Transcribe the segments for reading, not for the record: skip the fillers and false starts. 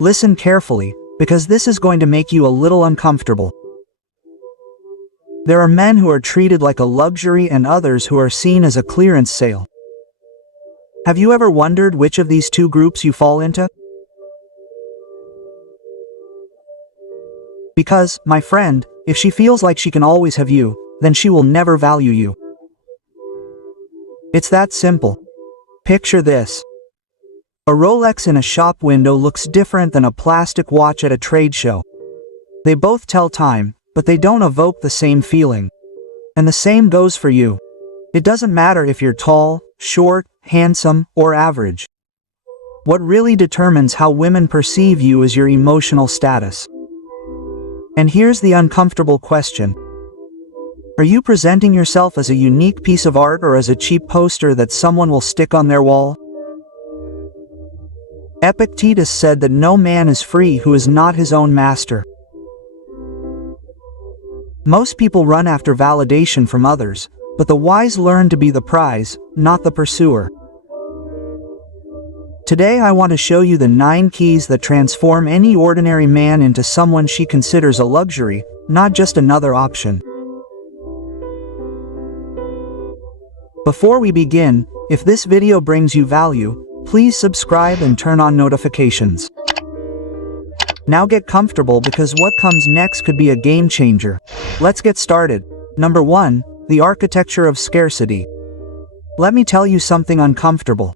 Listen carefully, because this is going to make you a little uncomfortable. There are men who are treated like a luxury and others who are seen as a clearance sale. Have you ever wondered which of these two groups you fall into? Because, my friend, if she feels like she can always have you, then she will never value you. It's that simple. Picture this. A Rolex in a shop window looks different than a plastic watch at a trade show. They both tell time, but they don't evoke the same feeling. And the same goes for you. It doesn't matter if you're tall, short, handsome, or average. What really determines how women perceive you is your emotional status. And here's the uncomfortable question. Are you presenting yourself as a unique piece of art or as a cheap poster that someone will stick on their wall? Epictetus said that no man is free who is not his own master. Most people run after validation from others, but the wise learn to be the prize, not the pursuer. Today I want to show you the 9 keys that transform any ordinary man into someone she considers a luxury, not just another option. Before we begin, if this video brings you value, please subscribe and turn on notifications. Now get comfortable because what comes next could be a game changer. Let's get started. Number 1, the architecture of scarcity. Let me tell you something uncomfortable.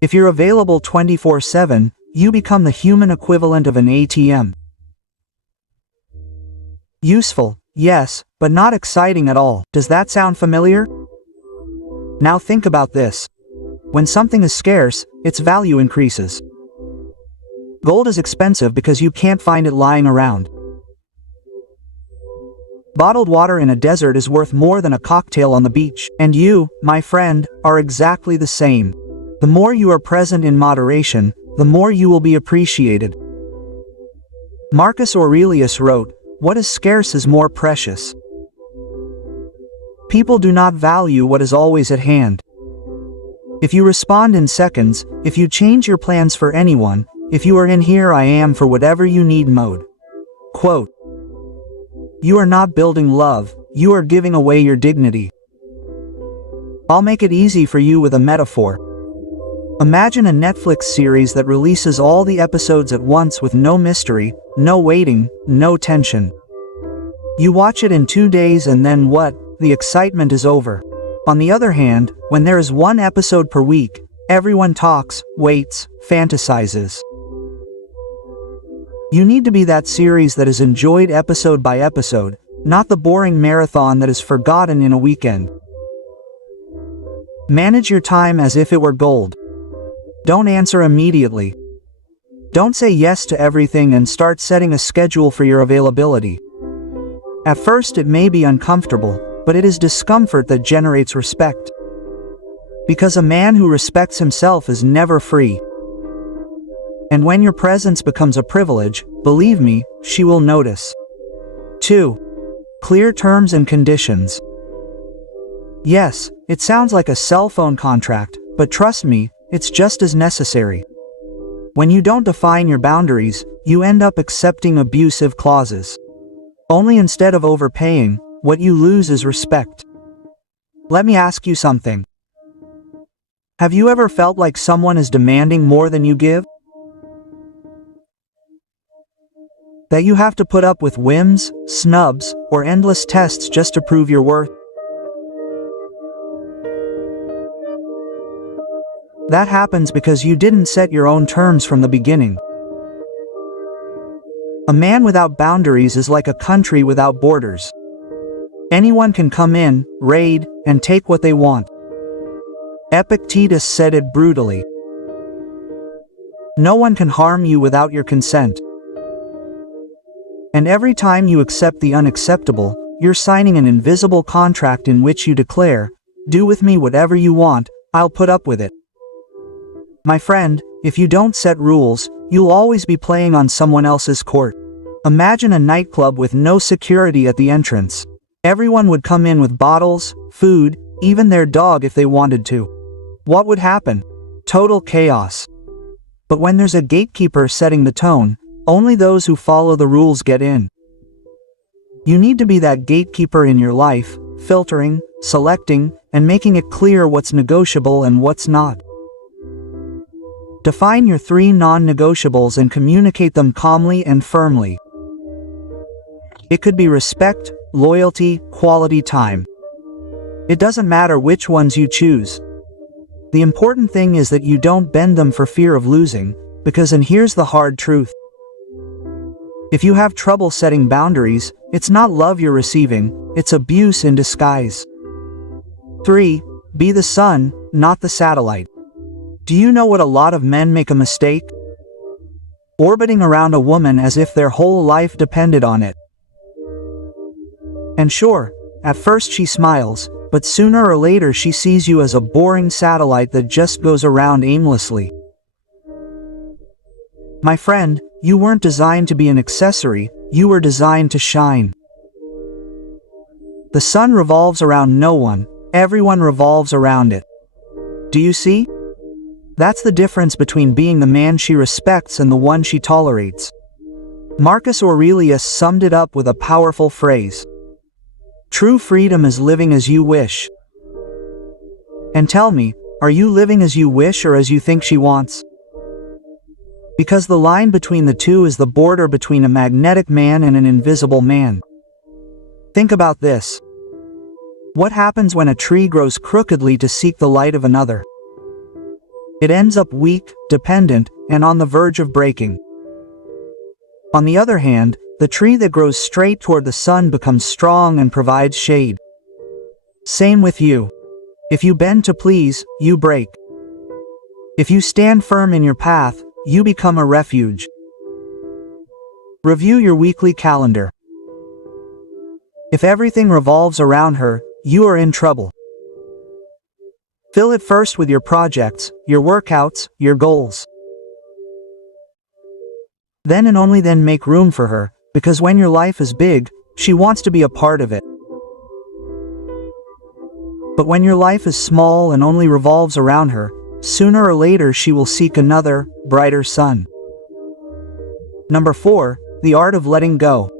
If you're available 24/7, you become the human equivalent of an ATM. Useful, yes, but not exciting at all. Does that sound familiar? Now think about this. When something is scarce, its value increases. Gold is expensive because you can't find it lying around. Bottled water in a desert is worth more than a cocktail on the beach. And you, my friend, are exactly the same. The more you are present in moderation, the more you will be appreciated. Marcus Aurelius wrote, "What is scarce is more precious." People do not value what is always at hand. If you respond in seconds, if you change your plans for anyone, if you are in here I am for whatever you need mode. Quote, "You are not building love, you are giving away your dignity." I'll make it easy for you with a metaphor. Imagine a Netflix series that releases all the episodes at once with no mystery, no waiting, no tension. You watch it in 2 days and then what? The excitement is over. On the other hand, when there is 1 episode per week, everyone talks, waits, fantasizes. You need to be that series that is enjoyed episode by episode, not the boring marathon that is forgotten in a weekend. Manage your time as if it were gold. Don't answer immediately. Don't say yes to everything and start setting a schedule for your availability. At first it may be uncomfortable, but it is discomfort that generates respect. Because a man who respects himself is never free. And when your presence becomes a privilege, believe me, she will notice. 2. Clear terms and conditions. Yes, it sounds like a cell phone contract, but trust me, it's just as necessary. When you don't define your boundaries, you end up accepting abusive clauses. Only instead of overpaying, what you lose is respect. Let me ask you something. Have you ever felt like someone is demanding more than you give? That you have to put up with whims, snubs, or endless tests just to prove your worth? That happens because you didn't set your own terms from the beginning. A man without boundaries is like a country without borders. Anyone can come in, raid, and take what they want. Epictetus said it brutally. No one can harm you without your consent. And every time you accept the unacceptable, you're signing an invisible contract in which you declare, "Do with me whatever you want, I'll put up with it." My friend, if you don't set rules, you'll always be playing on someone else's court. Imagine a nightclub with no security at the entrance. Everyone would come in with bottles, food, even their dog if they wanted to. What would happen? Total chaos. But when there's a gatekeeper setting the tone, only those who follow the rules get in. You need to be that gatekeeper in your life, filtering, selecting, and making it clear what's negotiable and what's not. Define your 3 non-negotiables and communicate them calmly and firmly. It could be respect, loyalty, quality time. It doesn't matter which ones you choose. The important thing is that you don't bend them for fear of losing, and here's the hard truth. If you have trouble setting boundaries, it's not love you're receiving, it's abuse in disguise. 3. Be the sun, not the satellite. Do you know what a lot of men make a mistake? Orbiting around a woman as if their whole life depended on it. And sure, at first she smiles, but sooner or later she sees you as a boring satellite that just goes around aimlessly. My friend, you weren't designed to be an accessory, you were designed to shine. The sun revolves around no one, everyone revolves around it. Do you see? That's the difference between being the man she respects and the one she tolerates. Marcus Aurelius summed it up with a powerful phrase. True freedom is living as you wish. And tell me, are you living as you wish or as you think she wants? Because the line between the two is the border between a magnetic man and an invisible man. Think about this. What happens when a tree grows crookedly to seek the light of another? It ends up weak, dependent, and on the verge of breaking. On the other hand, the tree that grows straight toward the sun becomes strong and provides shade. Same with you. If you bend to please, you break. If you stand firm in your path, you become a refuge. Review your weekly calendar. If everything revolves around her, you are in trouble. Fill it first with your projects, your workouts, your goals. Then and only then make room for her, because when your life is big, she wants to be a part of it. But when your life is small and only revolves around her, sooner or later she will seek another, brighter sun. Number 4, the art of letting go.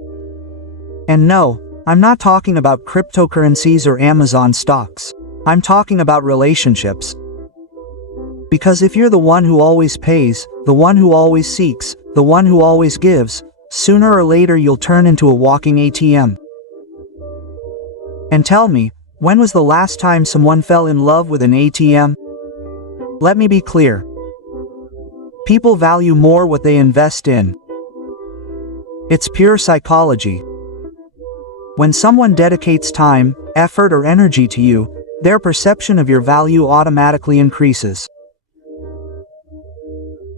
And no, I'm not talking about cryptocurrencies or Amazon stocks. I'm talking about relationships. Because if you're the one who always pays, the one who always seeks, the one who always gives, sooner or later you'll turn into a walking ATM. And tell me, when was the last time someone fell in love with an ATM? Let me be clear. People value more what they invest in. It's pure psychology. When someone dedicates time, effort, or energy to you, their perception of your value automatically increases.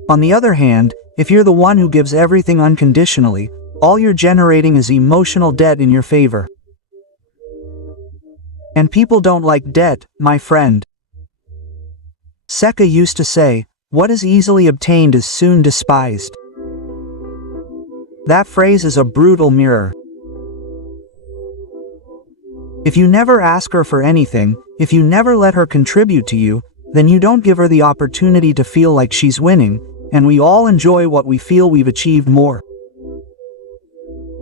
On the other hand, if you're the one who gives everything unconditionally, all you're generating is emotional debt in your favor. And people don't like debt, my friend. Seneca used to say, "What is easily obtained is soon despised." That phrase is a brutal mirror. If you never ask her for anything, if you never let her contribute to you, then you don't give her the opportunity to feel like she's winning, and we all enjoy what we feel we've achieved more.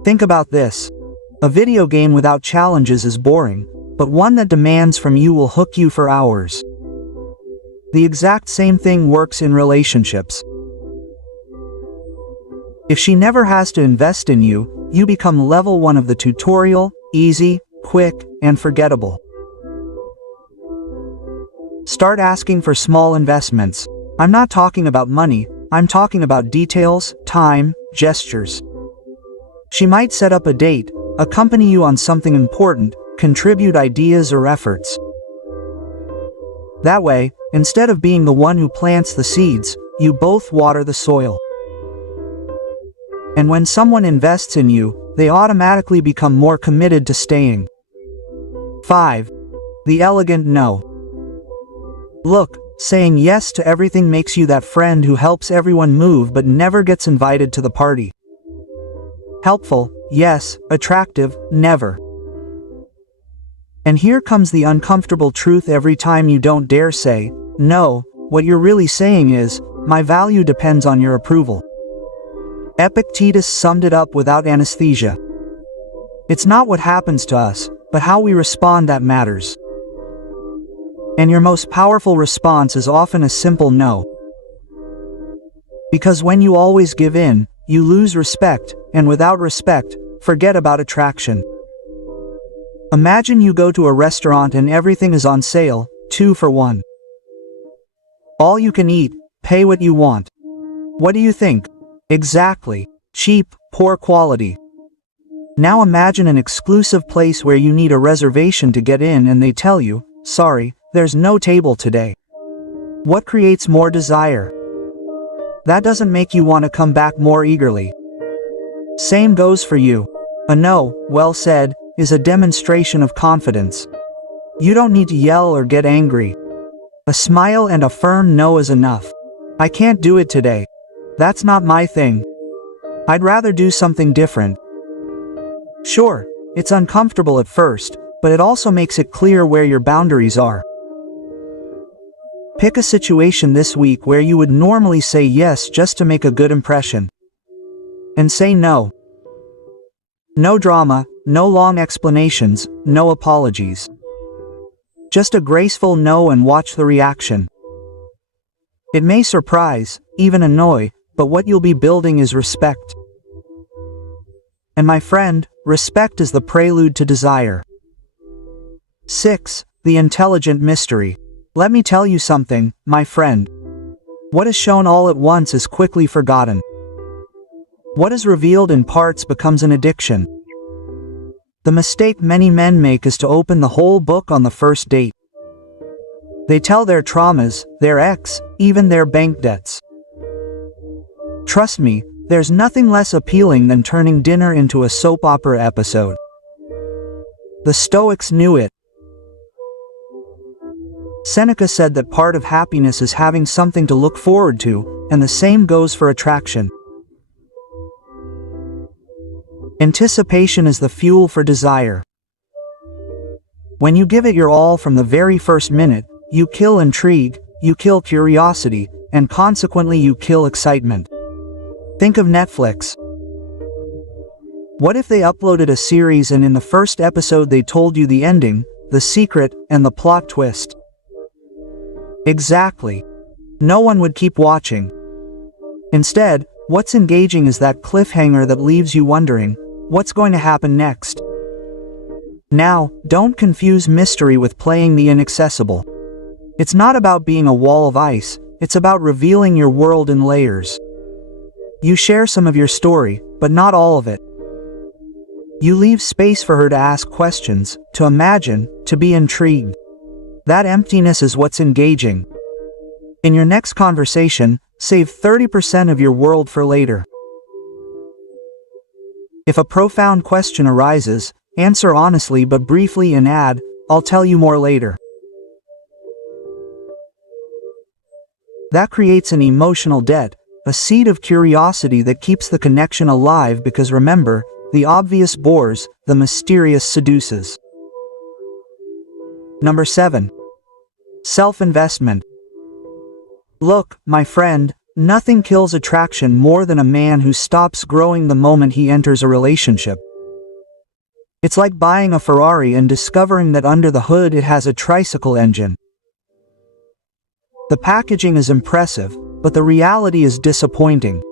Think about this. A video game without challenges is boring, but one that demands from you will hook you for hours. The exact same thing works in relationships. If she never has to invest in you, you become level 1 of the tutorial, easy, quick, and forgettable. Start asking for small investments. I'm not talking about money, I'm talking about details, time, gestures. She might set up a date, accompany you on something important, contribute ideas or efforts. That way, instead of being the one who plants the seeds, you both water the soil. And when someone invests in you, they automatically become more committed to staying. 5. The elegant no. Look, saying yes to everything makes you that friend who helps everyone move but never gets invited to the party. Helpful, yes. Attractive, never. And here comes the uncomfortable truth: every time you don't dare say no, what you're really saying is, my value depends on your approval. Epictetus summed it up without anesthesia. It's not what happens to us, but how we respond that matters. And your most powerful response is often a simple no. Because when you always give in, you lose respect, and without respect, forget about attraction. Imagine you go to a restaurant and everything is on sale, 2 for 1. All you can eat, pay what you want. What do you think? Exactly. Cheap, poor quality. Now imagine an exclusive place where you need a reservation to get in and they tell you, sorry, there's no table today. What creates more desire? That doesn't make you want to come back more eagerly. Same goes for you. A no, well said, is a demonstration of confidence. You don't need to yell or get angry. A smile and a firm no is enough. I can't do it today. That's not my thing. I'd rather do something different. Sure, it's uncomfortable at first, but it also makes it clear where your boundaries are. Pick a situation this week where you would normally say yes just to make a good impression. And say no. No drama, no long explanations, no apologies. Just a graceful no and watch the reaction. It may surprise, even annoy, but what you'll be building is respect. And my friend, respect is the prelude to desire. 6. The intelligent mystery. Let me tell you something, my friend. What is shown all at once is quickly forgotten. What is revealed in parts becomes an addiction. The mistake many men make is to open the whole book on the first date. They tell their traumas, their ex, even their bank debts. Trust me, there's nothing less appealing than turning dinner into a soap opera episode. The Stoics knew it. Seneca said that part of happiness is having something to look forward to, and the same goes for attraction. Anticipation is the fuel for desire. When you give it your all from the very first minute, you kill intrigue, you kill curiosity, and consequently you kill excitement. Think of Netflix. What if they uploaded a series and in the first episode they told you the ending, the secret, and the plot twist? Exactly. No one would keep watching. Instead, what's engaging is that cliffhanger that leaves you wondering, what's going to happen next? Now, don't confuse mystery with playing the inaccessible. It's not about being a wall of ice, it's about revealing your world in layers. You share some of your story, but not all of it. You leave space for her to ask questions, to imagine, to be intrigued. That emptiness is what's engaging. In your next conversation, save 30% of your world for later. If a profound question arises, answer honestly but briefly and add, "I'll tell you more later." That creates an emotional debt, a seed of curiosity that keeps the connection alive because remember, the obvious bores, the mysterious seduces. Number 7. Self-investment. Look, my friend, nothing kills attraction more than a man who stops growing the moment he enters a relationship. It's like buying a Ferrari and discovering that under the hood it has a tricycle engine. The packaging is impressive, but the reality is disappointing.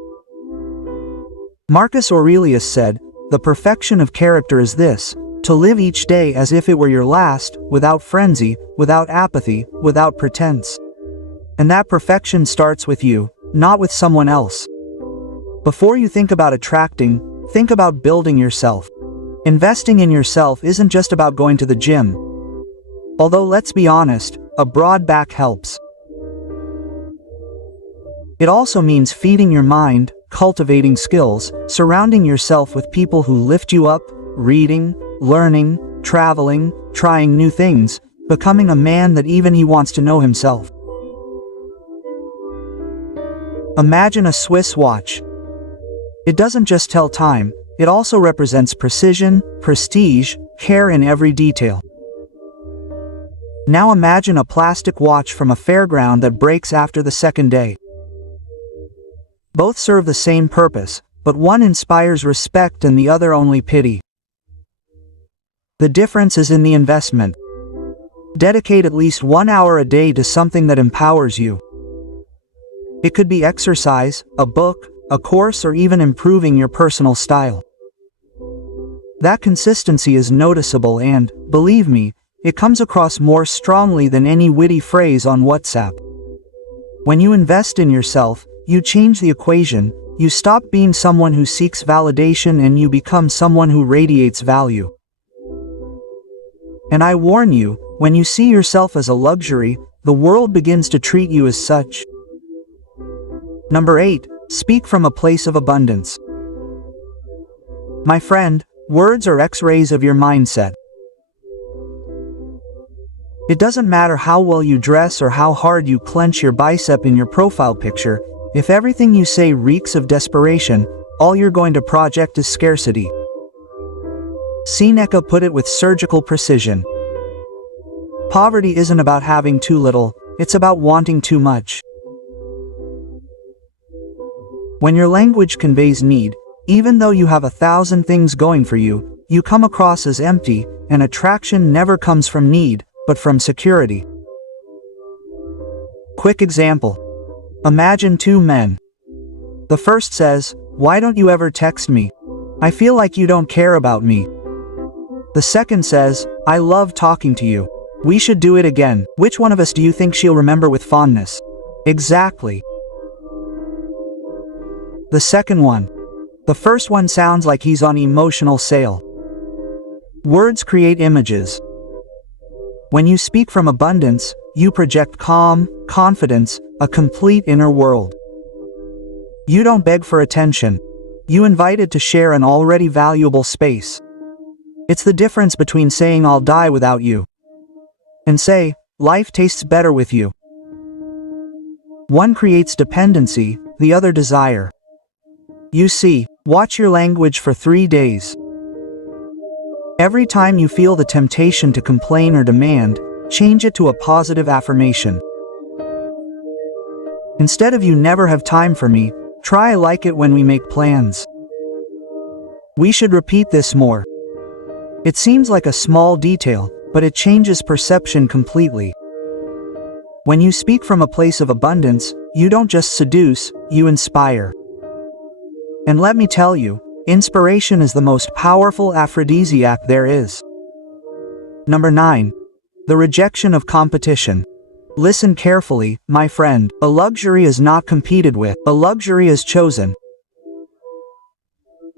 Marcus Aurelius said, "The perfection of character is this, to live each day as if it were your last, without frenzy, without apathy, without pretense." And that perfection starts with you, not with someone else. Before you think about attracting, think about building yourself. Investing in yourself isn't just about going to the gym. Although let's be honest, a broad back helps. It also means feeding your mind, cultivating skills, surrounding yourself with people who lift you up, reading, learning, traveling, trying new things, becoming a man that even he wants to know himself. Imagine a Swiss watch. It doesn't just tell time, it also represents precision, prestige, care in every detail. Now imagine a plastic watch from a fairground that breaks after the second day. Both serve the same purpose, but one inspires respect and the other only pity. The difference is in the investment. Dedicate at least 1 hour a day to something that empowers you. It could be exercise, a book, a course, or even improving your personal style. That consistency is noticeable and, believe me, it comes across more strongly than any witty phrase on WhatsApp. When you invest in yourself, you change the equation, you stop being someone who seeks validation and you become someone who radiates value. And I warn you, when you see yourself as a luxury, the world begins to treat you as such. Number 8. Speak from a place of abundance. My friend, words are X-rays of your mindset. It doesn't matter how well you dress or how hard you clench your bicep in your profile picture, if everything you say reeks of desperation, all you're going to project is scarcity. Seneca put it with surgical precision. Poverty isn't about having too little, it's about wanting too much. When your language conveys need, even though you have 1,000 things going for you, you come across as empty, and attraction never comes from need, but from security. Quick example. Imagine two men. The first says, "Why don't you ever text me? I feel like you don't care about me." The second says, "I love talking to you. We should do it again." Which one of us do you think she'll remember with fondness? Exactly. The second one. The first one sounds like he's on emotional sale. Words create images. When you speak from abundance, you project calm, confidence, a complete inner world. You don't beg for attention. You invite it to share an already valuable space. It's the difference between saying "I'll die without you" and say, "Life tastes better with you." One creates dependency, the other desire. You see, watch your language for 3 days. Every time you feel the temptation to complain or demand, change it to a positive affirmation. Instead of "You never have time for me," try "I like it when we make plans." We should repeat this more. It seems like a small detail, but it changes perception completely. When you speak from a place of abundance, you don't just seduce, you inspire. And let me tell you, inspiration is the most powerful aphrodisiac there is. Number 9. The rejection of competition. Listen carefully, my friend. A luxury is not competed with, a luxury is chosen.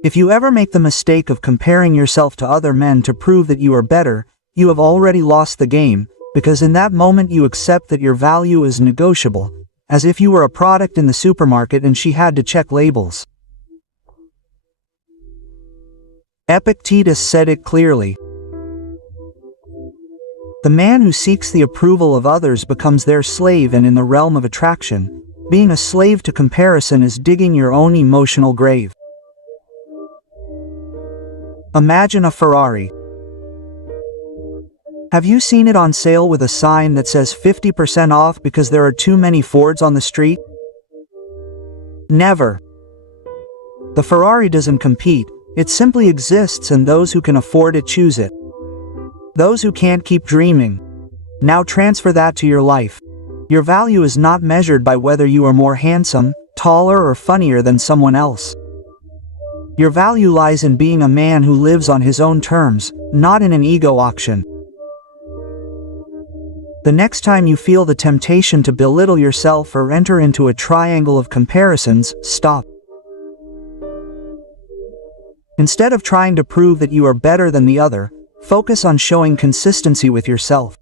If you ever make the mistake of comparing yourself to other men to prove that you are better, you have already lost the game, because in that moment you accept that your value is negotiable, as if you were a product in the supermarket and she had to check labels. Epictetus said it clearly. The man who seeks the approval of others becomes their slave, and in the realm of attraction, being a slave to comparison is digging your own emotional grave. Imagine a Ferrari. Have you seen it on sale with a sign that says 50% off because there are too many Fords on the street? Never. The Ferrari doesn't compete, it simply exists, and those who can afford it choose it. Those who can't keep dreaming. Now transfer that to your life. Your value is not measured by whether you are more handsome, taller, or funnier than someone else. Your value lies in being a man who lives on his own terms, not in an ego auction. The next time you feel the temptation to belittle yourself or enter into a triangle of comparisons, stop. Instead of trying to prove that you are better than the other, focus on showing consistency with yourself.